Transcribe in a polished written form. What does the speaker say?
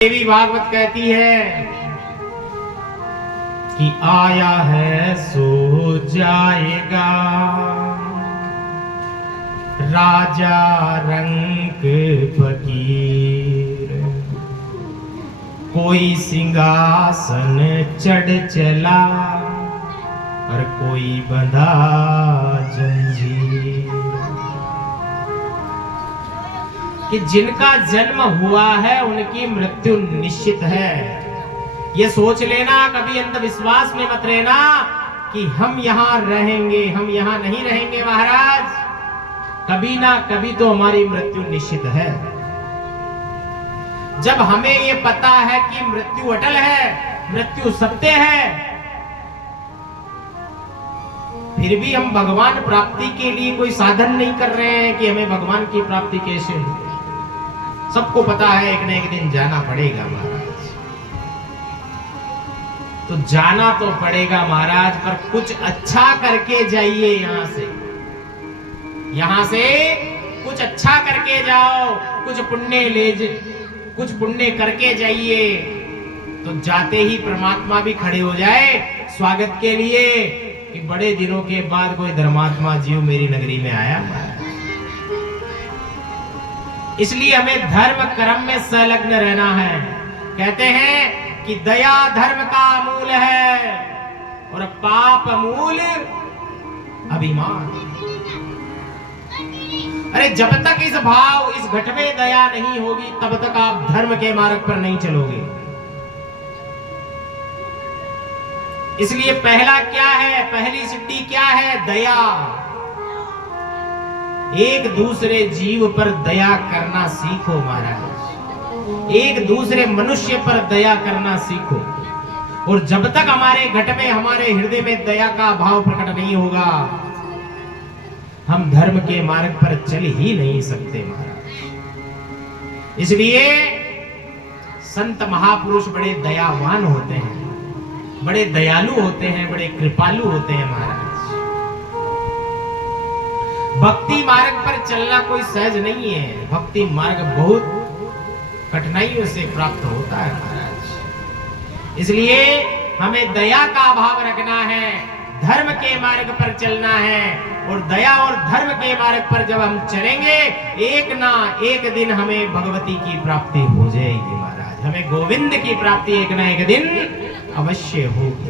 देवी भागवत कहती है कि आया है सो जाएगा राजा रंक फकीर, कोई सिंहासन चढ़ चला और कोई बंधा जंजीर। कि जिनका जन्म हुआ है उनकी मृत्यु निश्चित है। ये सोच लेना, कभी अंधविश्वास में मत रहना कि हम यहां रहेंगे, हम यहां नहीं रहेंगे महाराज। कभी ना कभी तो हमारी मृत्यु निश्चित है। जब हमें ये पता है कि मृत्यु अटल है, मृत्यु सत्य है, फिर भी हम भगवान प्राप्ति के लिए कोई साधन नहीं कर रहे हैं कि हमें भगवान की प्राप्ति कैसे हो। सबको पता है एक न एक दिन जाना पड़ेगा महाराज, तो जाना तो पड़ेगा महाराज, पर कुछ अच्छा करके जाइए। यहां से कुछ अच्छा करके जाओ, कुछ पुण्य करके जाइए, तो जाते ही परमात्मा भी खड़े हो जाए स्वागत के लिए कि बड़े दिनों के बाद कोई धर्मात्मा जीव मेरी नगरी में आया। इसलिए हमें धर्म कर्म में संलग्न रहना है। कहते हैं कि दया धर्म का मूल है और पाप मूल अभिमान। अरे जब तक इस भाव, इस घट में दया नहीं होगी, तब तक आप धर्म के मार्ग पर नहीं चलोगे। इसलिए पहला क्या है, पहली सिद्धि क्या है? दया। एक दूसरे जीव पर दया करना सीखो महाराज, एक दूसरे मनुष्य पर दया करना सीखो। और जब तक हमारे घट में, हमारे हृदय में दया का भाव प्रकट नहीं होगा, हम धर्म के मार्ग पर चल ही नहीं सकते महाराज। इसलिए संत महापुरुष बड़े दयावान होते हैं, बड़े दयालु होते हैं, बड़े कृपालु होते हैं महाराज। भक्ति मार्ग पर चलना कोई सहज नहीं है। भक्ति मार्ग बहुत कठिनाइयों से प्राप्त होता है महाराज। इसलिए हमें दया का भाव रखना है, धर्म के मार्ग पर चलना है। और दया और धर्म के मार्ग पर जब हम चलेंगे, एक ना एक दिन हमें भगवती की प्राप्ति हो जाएगी महाराज। हमें गोविंद की प्राप्ति एक ना एक दिन अवश्य होगी।